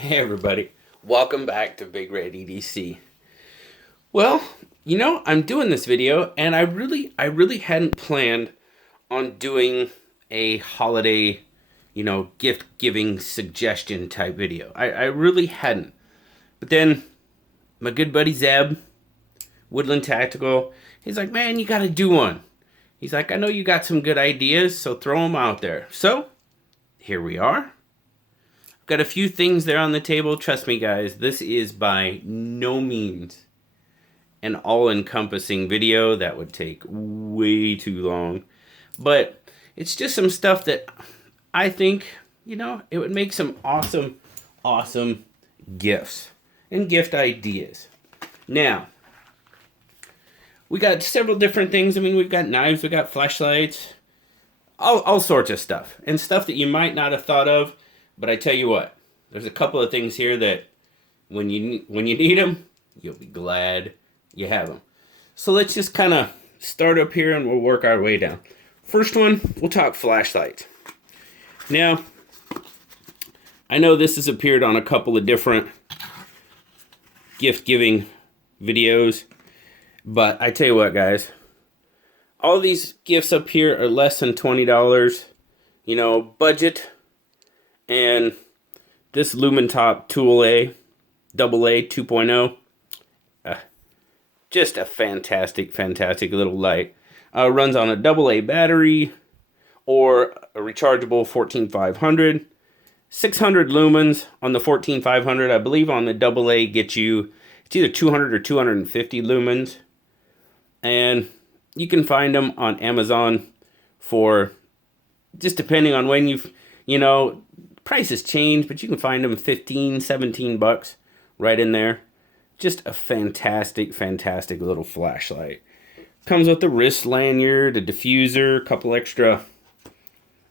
Hey everybody, welcome back to BigRedEDC. Well, you know, I'm doing this video and I really hadn't planned on doing a holiday, gift giving suggestion type video. I really hadn't. But then my good buddy Zeb, Woodland Tactical, he's like, man, you gotta do one. He's like, I know you got some good ideas, so throw them out there. So, here we are. Got a few things there on the table. Trust me, guys, this is by no means an all-encompassing video. That would take way too long. But it's just some stuff that I think, it would make some awesome gifts and gift ideas. Now, we got several different things. I mean, we've got knives, we've got flashlights, all sorts of stuff. And stuff that you might not have thought of. But I tell you what, there's a couple of things here that when you need them, you'll be glad you have them. So let's just kind of start up here and we'll work our way down. First one, we'll talk flashlights. Now, I know this has appeared on a couple of different gift-giving videos, but I tell you what, guys, all these gifts up here are less than $20, budget. And this Lumentop Tool A, AA 2.0, just a fantastic little light. Runs on a AA battery or a rechargeable 14500. 600 lumens on the 14500. I believe on the AA gets you, it's either 200 or 250 lumens. And you can find them on Amazon for, just depending on when prices change, but you can find them 15, 17 bucks right in there. Just a fantastic little flashlight. Comes with the wrist lanyard, a diffuser, a couple extra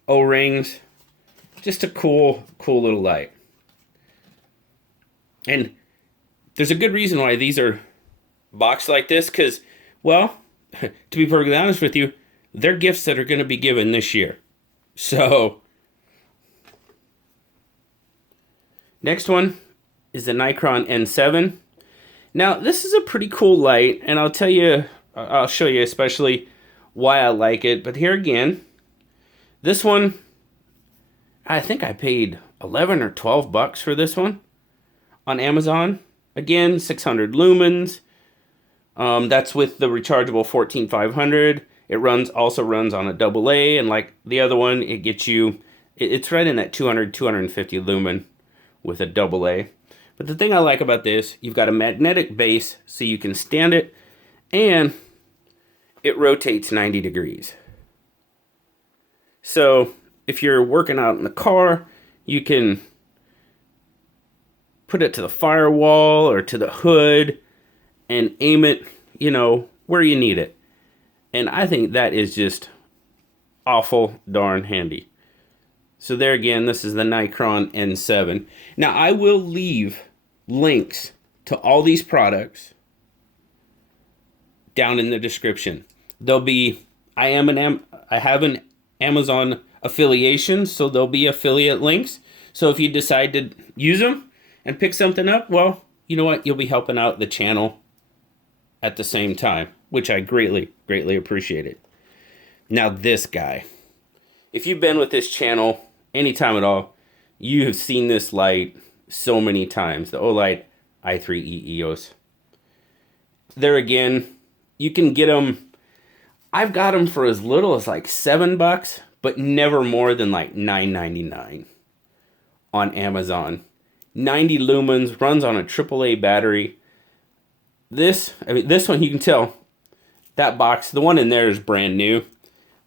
O-rings. Just a cool little light. And there's a good reason why these are boxed like this, because, well, to be perfectly honest with you, they're gifts that are going to be given this year. So, next one is the Nikon N7. Now, this is a pretty cool light, and I'll show you especially why I like it. But here again, this one, I think I paid 11 or 12 bucks for this one on Amazon. Again, 600 lumens. That's with the rechargeable 14500. It also runs on a AA, and like the other one, it gets you, it's right in that 250 lumen with a AA. But the thing I like about this, you've got a magnetic base so you can stand it, and it rotates 90 degrees. So if you're working out in the car, you can put it to the firewall or to the hood and aim it, where you need it. And I think that is just awful darn handy. So there again, this is the Nikon N7. Now, I will leave links to all these products down in the description. There'll be, I have an Amazon affiliation, so there'll be affiliate links. So if you decide to use them and pick something up, well, you know what? You'll be helping out the channel at the same time, which I greatly appreciate it. Now, this guy. If you've been with this channel anytime at all, you have seen this light so many times. The Olight i3E EOS. There again, you can get them. I've got them for as little as like $7, but never more than like $9.99 on Amazon. 90 lumens, runs on a AAA battery. This one you can tell, that box, the one in there is brand new.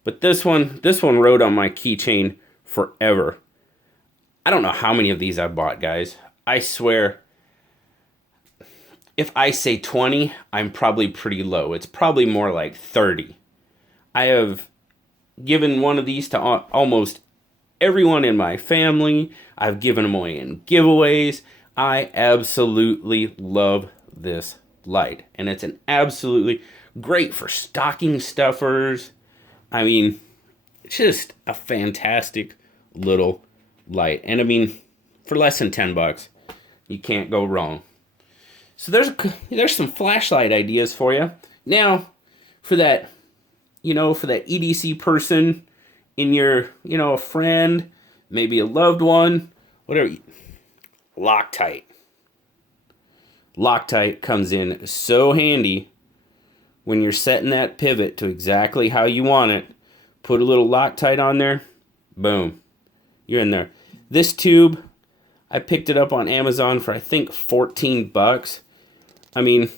But this one rode on my keychain forever. I don't know how many of these I bought, guys. I swear, if I say 20, I'm probably pretty low. It's probably more like 30. I have given one of these to almost everyone in my family. I've given them away in giveaways. I absolutely love this light. And it's an absolutely great for stocking stuffers. I mean, it's just a fantastic little light. And I mean, for less than $10, You can't go wrong. So there's some flashlight ideas for you. Now, for that, for that EDC person in your, a friend, maybe a loved one, whatever. Loctite. Loctite comes in so handy when you're setting that pivot to exactly how you want it. Put a little Loctite on there, boom, you're in there. This tube, I picked it up on Amazon for I think 14 bucks. I mean,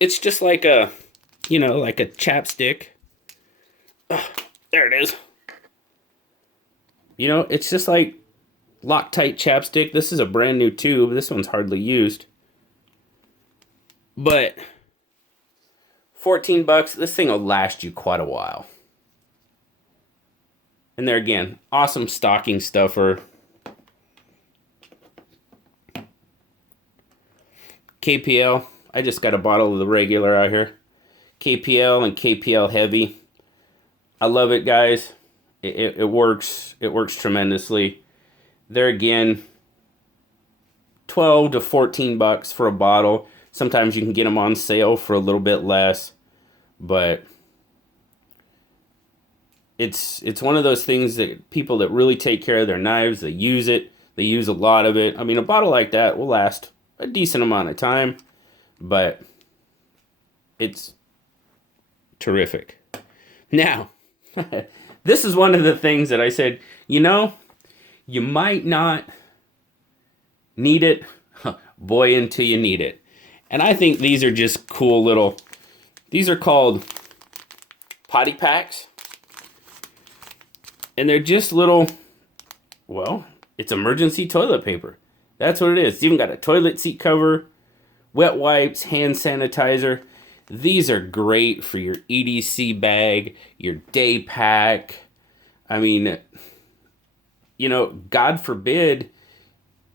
it's just like a, like a chapstick. Ugh, there it is. It's just like Loctite chapstick. This is a brand new tube. This one's hardly used. But 14 bucks, this thing will last you quite a while. And there again, awesome stocking stuffer. KPL, I just got a bottle of the regular out here. KPL and KPL Heavy. I love it, guys. It works. It works tremendously. There again, 12 to 14 bucks for a bottle. Sometimes you can get them on sale for a little bit less, but it's one of those things that people that really take care of their knives, they use it. They use a lot of it. I mean, a bottle like that will last a decent amount of time, but it's terrific. Now, this is one of the things that I said, you might not need it, boy, until you need it. And I think these are just cool little, these are called Potty Pax. And they're just little, well, it's emergency toilet paper. That's what it is. It's even got a toilet seat cover, wet wipes, hand sanitizer. These are great for your EDC bag, your day pack. I mean, God forbid,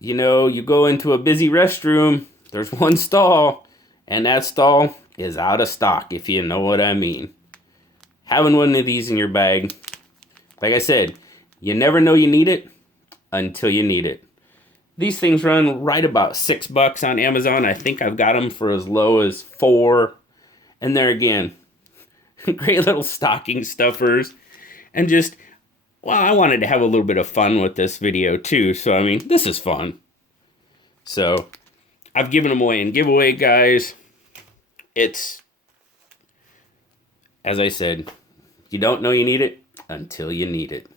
you go into a busy restroom, there's one stall, and that stall is out of stock, if you know what I mean. Having one of these in your bag, like I said, you never know you need it until you need it. These things run right about $6 on Amazon. I think I've got them for as low as $4. And there again, great little stocking stuffers. And just, well, I wanted to have a little bit of fun with this video too. So, I mean, this is fun. So, I've given them away in giveaway, guys. It's, as I said, you don't know you need it until you need it.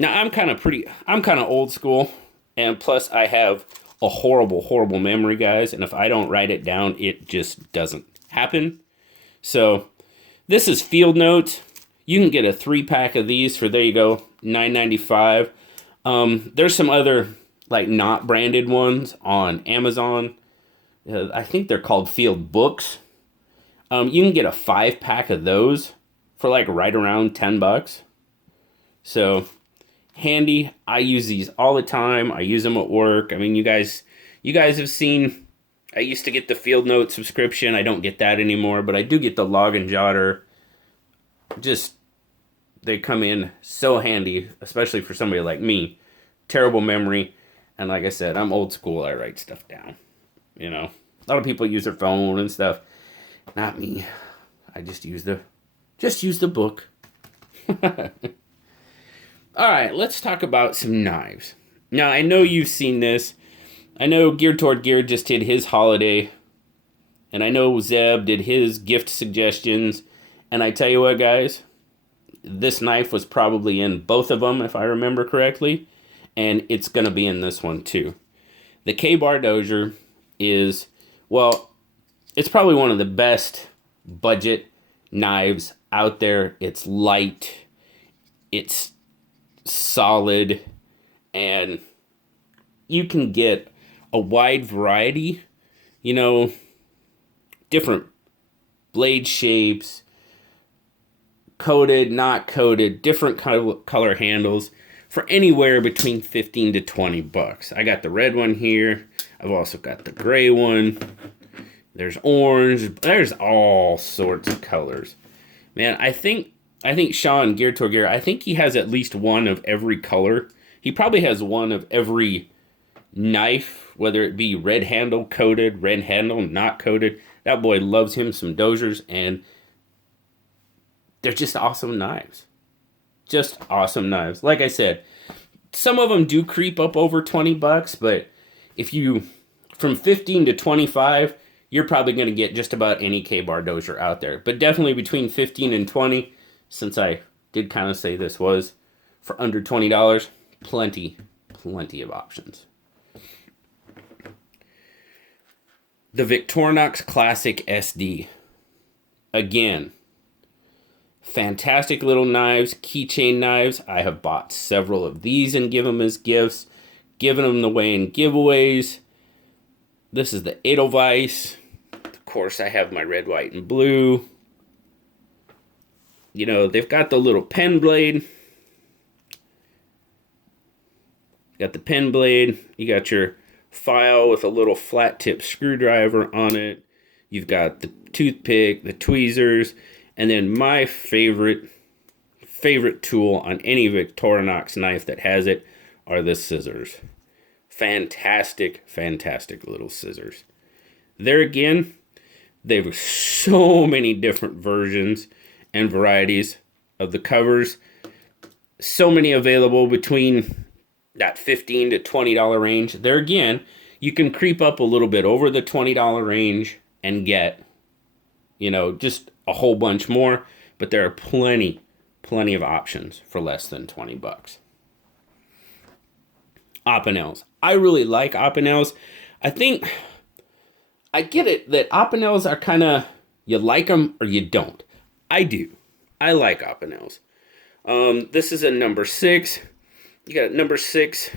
Now, I'm kind of old school, and plus I have a horrible memory, guys, and if I don't write it down, it just doesn't happen. So, this is Field Notes. You can get a 3-pack of these for, there you go, $9.95. There's some other, like, not branded ones on Amazon. I think they're called Field Books. You can get a 5-pack of those for, like, right around $10. So, handy. I use these all the time. I use them at work. I mean, you guys have seen, I used to get the Field Note subscription. I don't get that anymore, but I do get the Log and Jotter. Just, they come in so handy, especially for somebody like me. Terrible memory. And like I said, I'm old school. I write stuff down. A lot of people use their phone and stuff. Not me. I just use the book. All right, let's talk about some knives. Now, I know you've seen this. I know Geared Toward Gear just did his holiday. And I know Zeb did his gift suggestions. And I tell you what, guys, this knife was probably in both of them, if I remember correctly. And it's going to be in this one, too. The KBAR Dozer is, well, it's probably one of the best budget knives out there. It's light. It's solid, and you can get a wide variety, different blade shapes, coated, not coated, different color handles for anywhere between 15 to 20 bucks. I got the red one here. I've also got the gray one. There's orange. There's all sorts of colors. Man, I think Sean, Geared Toward Gear, I think he has at least one of every color He probably has one of every knife, whether it be red handle coated, red handle not coated. That boy loves him some Dozers, and they're just awesome knives. Just awesome knives. Like I said, some of them do creep up over 20 bucks, but if you, from 15 to 25, you're probably going to get just about any KBAR Dozer out there. But definitely between 15 and 20, since I did kind of say this was for under $20, plenty of options. The Victorinox Classic SD. Again, fantastic little knives, keychain knives. I have bought several of these and given them as gifts, given them away in giveaways. This is the Edelweiss. Of course, I have my red, white, and blue. You know, they've got the little pen blade. Got the pen blade. You got your file with a little flat tip screwdriver on it. You've got the toothpick, the tweezers, and then my favorite tool on any Victorinox knife that has it are the scissors. Fantastic little scissors. There again, they've so many different versions and varieties of the covers. So many available between that $15 to $20 range. There again, you can creep up a little bit over the $20 range and get, you know, just a whole bunch more, but there are plenty of options for less than 20 bucks. Opinels. I really like Opinels. I think I get it that Opinels are kind of, you like them or you don't. I do. I like Opinels. This is a number 6. You got number 6.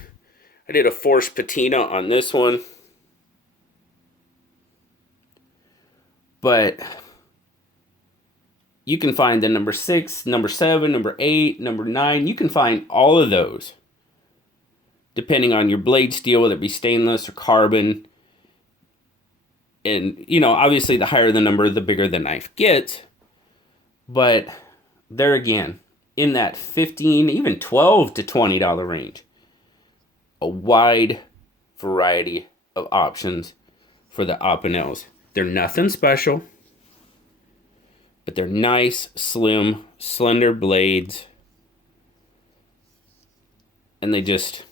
I did a forced patina on this one. But you can find the number 6, number 7, number 8, number 9. You can find all of those. Depending on your blade steel, whether it be stainless or carbon. And, you know, obviously the higher the number, the bigger the knife gets. But there again, in that $15, even $12 to $20 range. A wide variety of options for the Opinels. They're nothing special, but they're nice, slim, slender blades. And they just,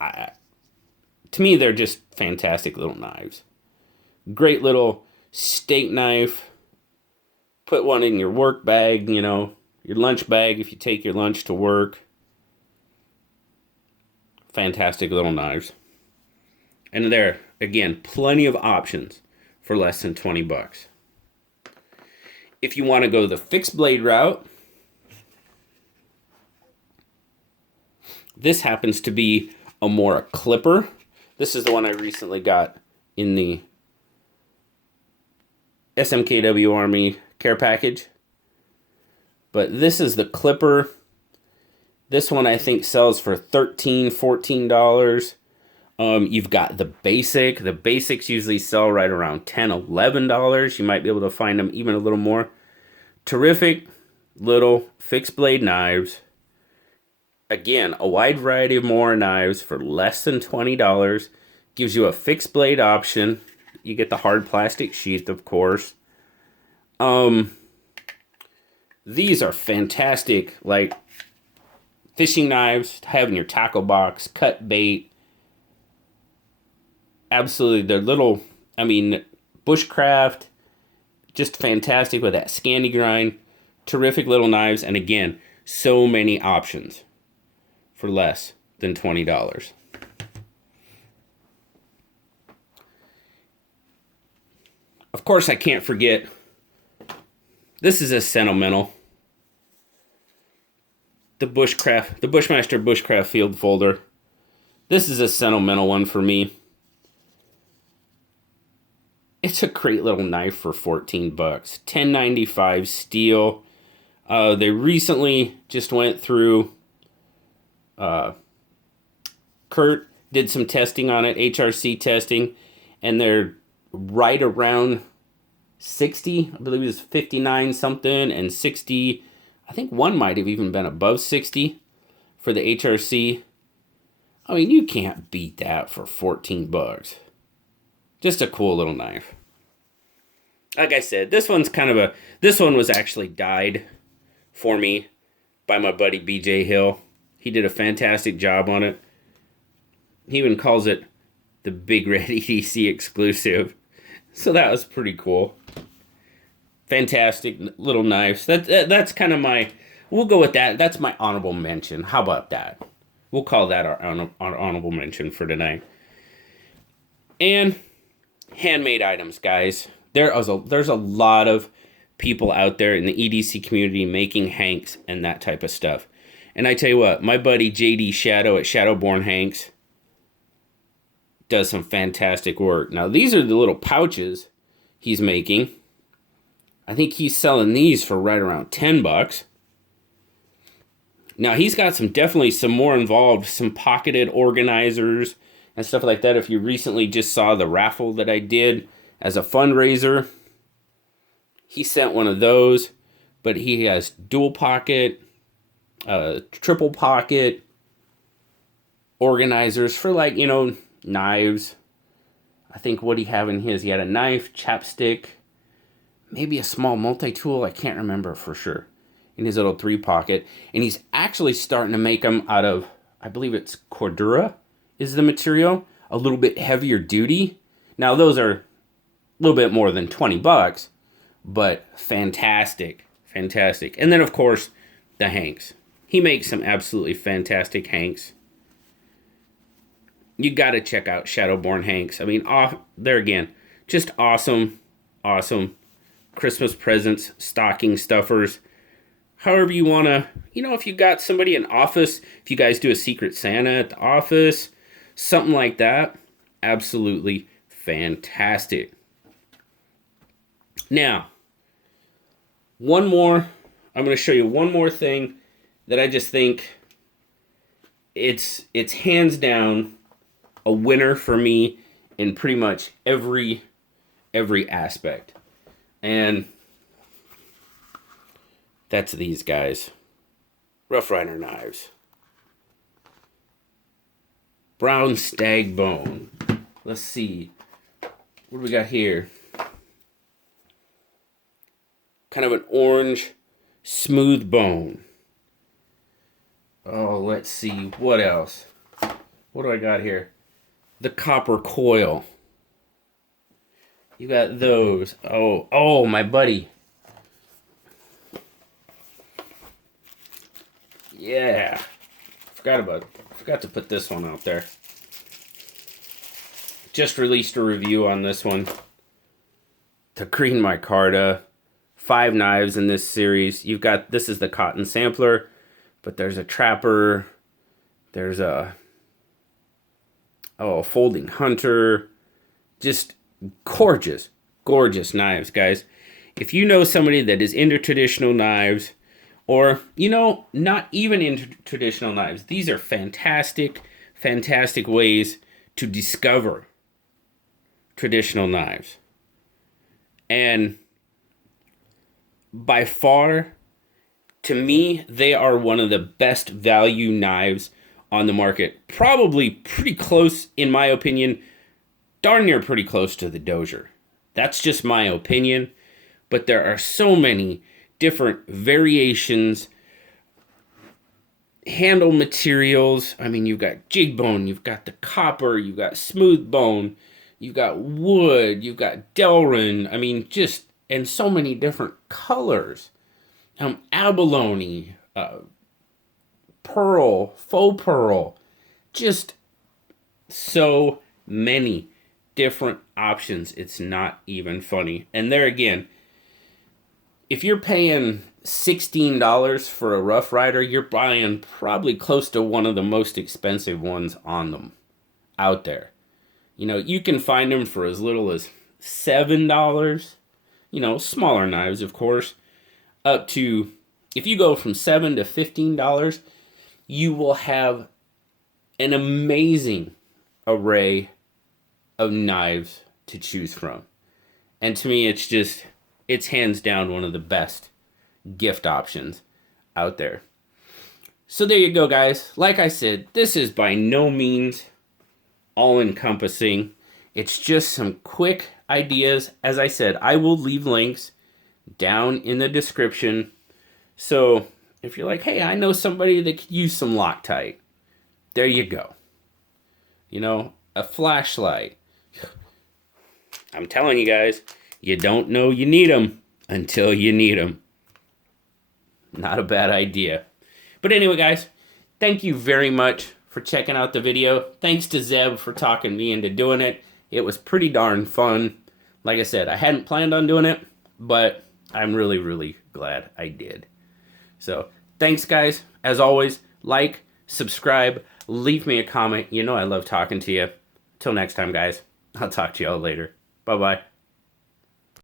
to me, they're just fantastic little knives. Great little steak knife. Put one in your work bag, you know, your lunch bag if you take your lunch to work. Fantastic little knives. And there, again, plenty of options for less than 20 bucks. If you want to go the fixed blade route, this happens to be a more clipper. This is the one I recently got in the SMKW Army care package. But this is the clipper. This one I think sells for $13, $14. You've got the basic. The basics usually sell right around $10, $11. You might be able to find them even a little more. Terrific little fixed blade knives. Again, a wide variety of more knives for less than $20. Gives you a fixed blade option. You get the hard plastic sheath, of course. These are fantastic, like fishing knives to have in your tackle box, cut bait. Absolutely, they're little, I mean, bushcraft, just fantastic with that Scandi grind. Terrific little knives, and again, so many options for less than $20. Of course, I can't forget, this is a sentimental. The Bushmaster Bushcraft Field Folder. This is a sentimental one for me. It's a great little knife for 14 bucks. 1095 steel. They recently just went through, Kurt did some testing on it, HRC testing, and they're right around 60. I believe it was 59 something and 60. I think one might have even been above 60 for the HRC. I mean, you can't beat that for 14 bucks. Just a cool little knife. Like I said, this one was actually dyed for me by my buddy BJ Hill. He did a fantastic job on it. He even calls it the Big Red EDC exclusive. So that was pretty cool. Fantastic little knives. That's kind of my, we'll go with that. That's my honorable mention. How about that? We'll call that our honorable mention for tonight. And handmade items, guys. There's a lot of people out there in the EDC community making hanks and that type of stuff. And I tell you what, my buddy JD Shadow at Shadowborn Hanks does some fantastic work. Now, these are the little pouches he's making. I think he's selling these for right around 10 bucks. Now, he's got definitely some more involved, some pocketed organizers and stuff like that. If you recently just saw the raffle that I did as a fundraiser, he sent one of those, but he has dual pocket, triple pocket organizers for, like, you know, knives. I think what he have in his, he had a knife, chapstick, maybe a small multi-tool, I can't remember for sure, in his little 3-pocket. And he's actually starting to make them out of, I believe it's Cordura is the material, a little bit heavier duty. Now those are a little bit more than 20 bucks, but fantastic, fantastic. And then of course, the hanks. He makes some absolutely fantastic hanks. You got to check out Shadowborn Hanks. I mean, there again, just awesome, awesome Christmas presents, stocking stuffers. However you want to, you know, if you got somebody in office, if you guys do a Secret Santa at the office, something like that, absolutely fantastic. Now, I'm going to show you one more thing that I just think it's hands down a winner for me in pretty much every aspect. And that's these guys. Rough Rider knives. Brown stag bone. Let's see. What do we got here? Kind of an orange smooth bone. Oh, let's see. What else? What do I got here? The copper coil. You got those. Oh, my buddy. Yeah. Forgot to put this one out there. Just released a review on this one. The green micarta. 5 knives in this series. This is the cotton sampler, but there's a trapper. There's a folding hunter. Just gorgeous, gorgeous knives, guys. If you know somebody that is into traditional knives, or, you know, not even into traditional knives, these are fantastic, fantastic ways to discover traditional knives. And by far, to me, they are one of the best value knives on the market. Probably pretty close, in my opinion, darn near pretty close to the Dozer. That's just my opinion. But there are so many different variations, handle materials. I mean, you've got jig bone, you've got the copper, you've got smooth bone, you've got wood, you've got Delrin. I mean, just, and so many different colors. Abalone, pearl, faux pearl, just so many different options. It's not even funny. And there again, if you're paying $16 for a Rough Rider, you're buying probably close to one of the most expensive ones on them out there. You know, you can find them for as little as $7. You know, smaller knives, of course, up to, if you go from $7 to $15, you will have an amazing array of knives to choose from. And to me, it's hands down one of the best gift options out there. So there you go, guys. Like I said, this is by no means all-encompassing. It's just some quick ideas. As I said, I will leave links down in the description. So if you're like, hey, I know somebody that could use some Loctite, there you go. You know, a flashlight. I'm telling you guys, you don't know you need them until you need them. Not a bad idea. But anyway, guys, thank you very much for checking out the video. Thanks to Zeb for talking me into doing it. It was pretty darn fun. Like I said, I hadn't planned on doing it, but I'm really, really glad I did. So, thanks, guys. As always, like, subscribe, leave me a comment. You know I love talking to you. Till next time, guys. I'll talk to y'all later. Bye-bye.